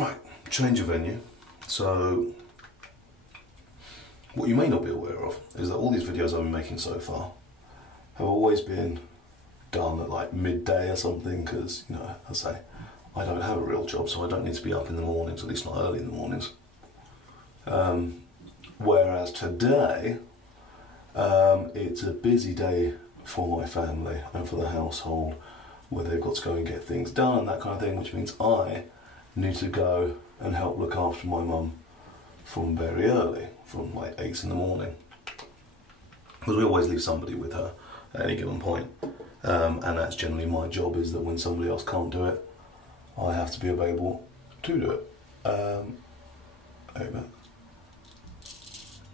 Right, change of venue. So, what you may not be aware of is that all these videos I've been making so far have always been done at like midday or something, because, you know, I say, I don't have a real job, so I don't need to be up in the mornings, at least not early in the mornings. Whereas today, it's a busy day for my family and for the household, where they've got to go and get things done and that kind of thing, which means I need to go and help look after my mum from very early, from like 8 in the morning. Because we always leave somebody with her at any given point. And that's generally my job, is that when somebody else can't do it, I have to be available to do it.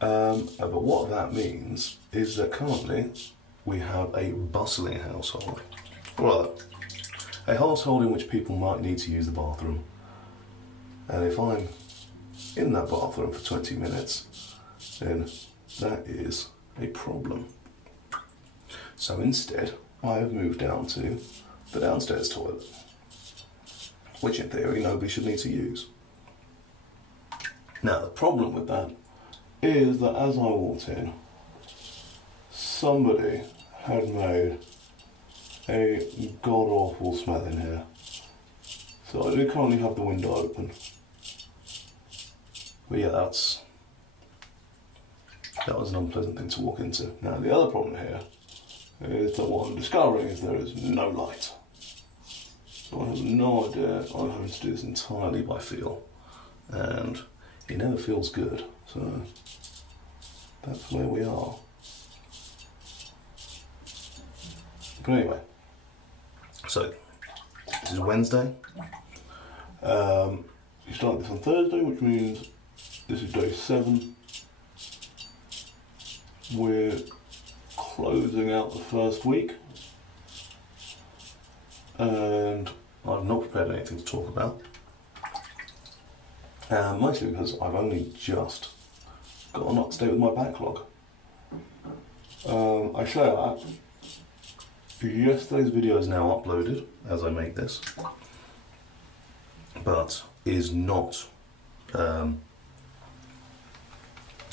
But what that means is that currently we have a bustling household. Rather, a household in which people might need to use the bathroom. And if I'm in that bathroom for 20 minutes, then that is a problem. So instead, I have moved down to the downstairs toilet, which in theory nobody should need to use. Now the problem with that is that as I walked in, somebody had made a god-awful smell in here. So I do currently have the window open. But yeah, that was an unpleasant thing to walk into. Now the other problem here is that what I'm discovering is there is no light. So I have no idea. I'm having to do this entirely by feel, and it never feels good. So that's where we are. But anyway, so this is Wednesday. You start this on Thursday, which means this is day 7. We're closing out the first week, and I've not prepared anything to talk about, mostly because I've only just gotten up to date with my backlog. I say that yesterday's video is now uploaded as I make this, but is not.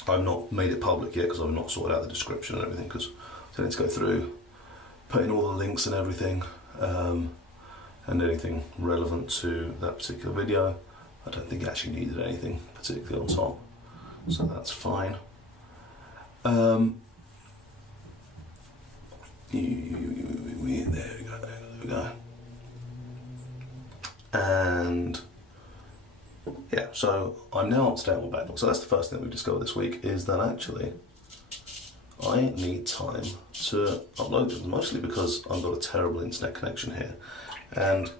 I've not made it public yet because I've not sorted out the description and everything, because I need to go through, put in all the links and everything, and anything relevant to that particular video. I don't think it actually needed anything particularly on top, so that's fine. There we go. And yeah, so I'm now up to date on my backlog. So that's the first thing that we've discovered this week, is that actually I need time to upload them, mostly because I've got a terrible internet connection here. And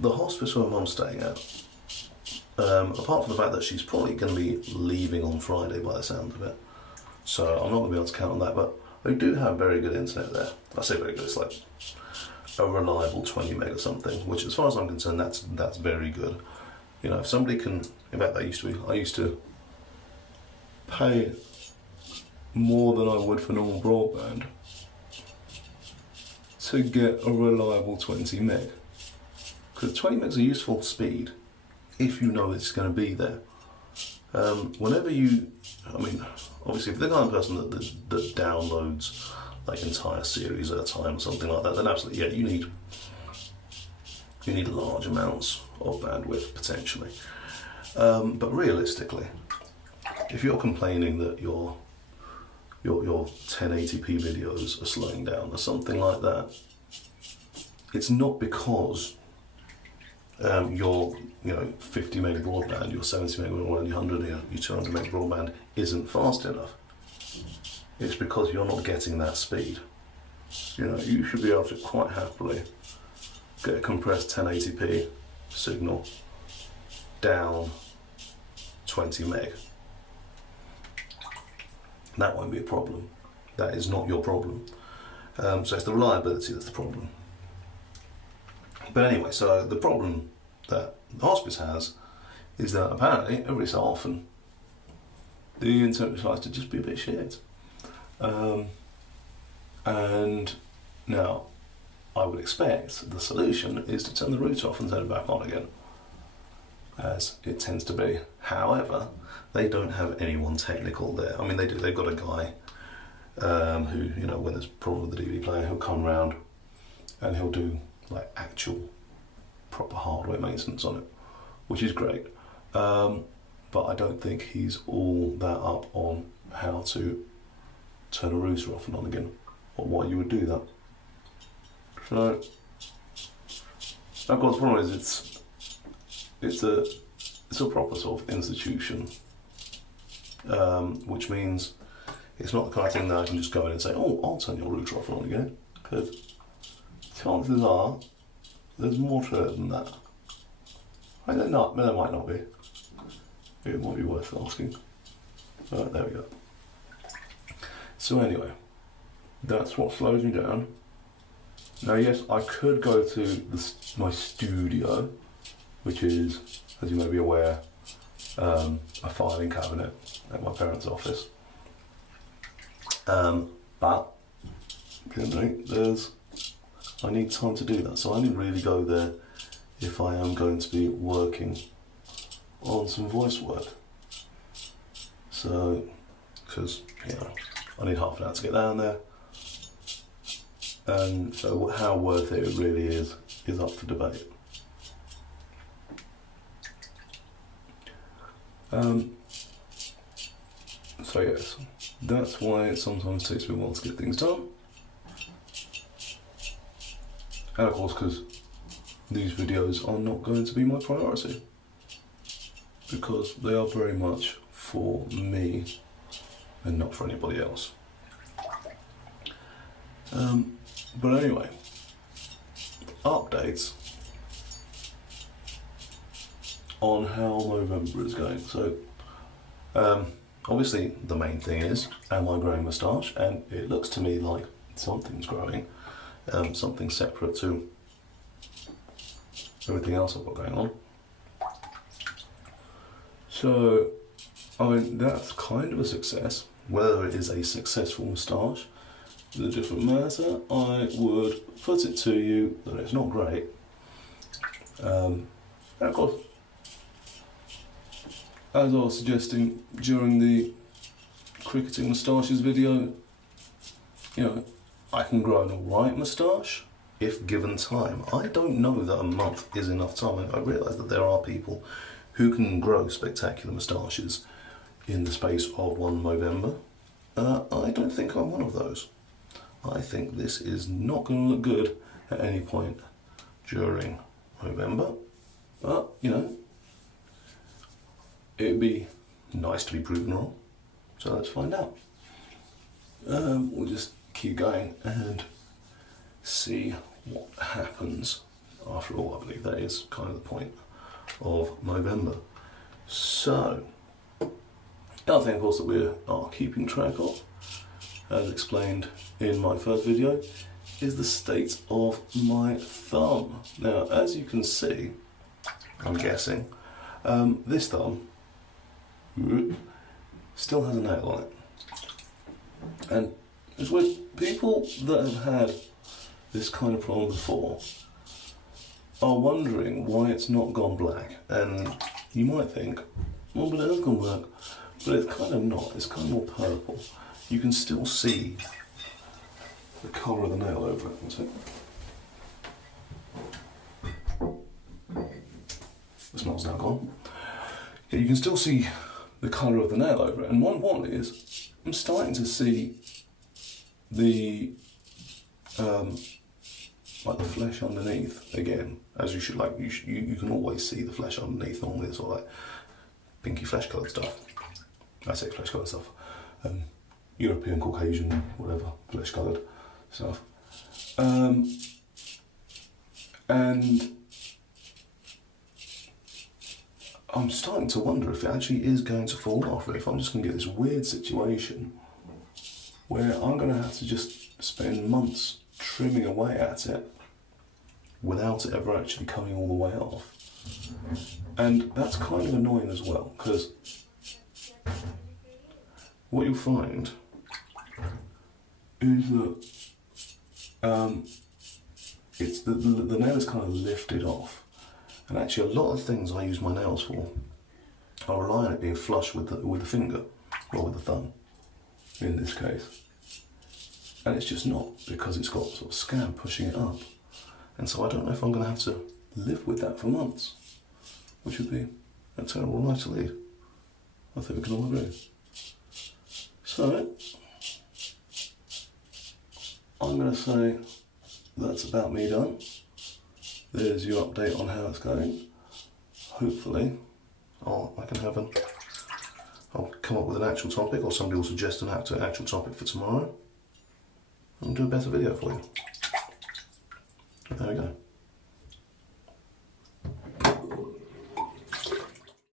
the hospice where Mum's staying at, apart from the fact that she's probably going to be leaving on Friday by the sound of it, so I'm not going to be able to count on that, but I do have very good internet there. I say very good, it's like a reliable 20 meg or something, which as far as I'm concerned, that's very good. You know, if somebody can, in fact, I used to pay more than I would for normal broadband to get a reliable 20 meg. Because 20 meg's a useful speed if you know it's going to be there. Whenever you, I mean, obviously if they're the kind of person that downloads like entire series at a time or something like that, then absolutely, yeah, you need large amounts of bandwidth potentially. But realistically, if you're complaining that your 1080p videos are slowing down or something like that, it's not because your 50 meg broadband, your 70 meg broadband, your 100, your 200 meg broadband isn't fast enough. It's because you're not getting that speed. You know, you should be able to quite happily get a compressed 1080p signal down 20 meg. That won't be a problem. That is not your problem. So it's the reliability that's the problem. But anyway, so the problem that the hospice has is that apparently every so often the internet decides to just be a bit shit. And now I would expect the solution is to turn the router off and turn it back on again. as it tends to be. However, they don't have anyone technical there. I mean, they do. They've got a guy who, you know, when there's a problem with the DVD player, he'll come round and he'll do like actual proper hardware maintenance on it, which is great. But I don't think he's all that up on how to turn a router off and on again, or why you would do that. So, of course, the problem is it's a proper sort of institution, which means it's not the kind of thing that I can just go in and say, oh, I'll turn your router off and on again, because chances are there's more to it than that. I mean, there might not be. It might be worth asking. But there we go. So anyway, that's what slows me down. Now, yes, I could go to my studio, which is, as you may be aware, a filing cabinet at my parents' office. But you know, I need time to do that, so I only really go there if I am going to be working on some voice work. So, because, you know, I need half an hour to get down there, and so how worth it really is up for debate. So yes, that's why it sometimes takes me a while to get things done. And of course, because these videos are not going to be my priority, because they are very much for me and not for anybody else. But anyway, updates on how Movember is going. So, obviously the main thing is, am I growing moustache? And it looks to me like something's growing, something separate to everything else I've got going on. So, I mean, that's kind of a success. Whether it is a successful moustache is a different matter. I would put it to you that it's not great. And of course, as I was suggesting during the cricketing moustaches video, you know, I can grow an alright moustache if given time. I don't know that a month is enough time, and I realise that there are people who can grow spectacular moustaches in the space of one Movember. I don't think I'm one of those. I think this is not going to look good at any point during Movember, but, you know, it'd be nice to be proven wrong, so let's find out. We'll just keep going and see what happens. After all, I believe that is kind of the point of Movember. So, the other thing, of course, that we are keeping track of, as explained in my first video, is the state of my thumb. Now, as you can see, I'm guessing, this thumb still has a nail on it. And it's with people that have had this kind of problem before are wondering why it's not gone black. And you might think, well, but it has gone black. But it's kind of not, it's kind of more purple. You can still see the colour of the nail over it. That's it. The smell's now gone. Yeah, you can still see the colour of the nail over it. And what it is, I'm starting to see the like the flesh underneath again, as you should. Like you can always see the flesh underneath. Normally it's all like pinky flesh coloured stuff. I say flesh coloured stuff. European, Caucasian, whatever, flesh coloured stuff. And I'm starting to wonder if it actually is going to fall off, or if I'm just going to get this weird situation where I'm going to have to just spend months trimming away at it without it ever actually coming all the way off. And that's kind of annoying as well, because what you'll find is that it's the nail is kind of lifted off, And actually a lot of things I use my nails for, I rely on it being flush with the finger, or with the thumb, in this case. And it's just not, because it's got sort of scab pushing it up. And so I don't know if I'm going to have to live with that for months, which would be a terrible life to lead. I think we can all agree. So, I'm going to say that's about me done. There's your update on how it's going. Hopefully, I'll come up with an actual topic, or somebody will suggest an actual topic for tomorrow, and do a better video for you. There we go.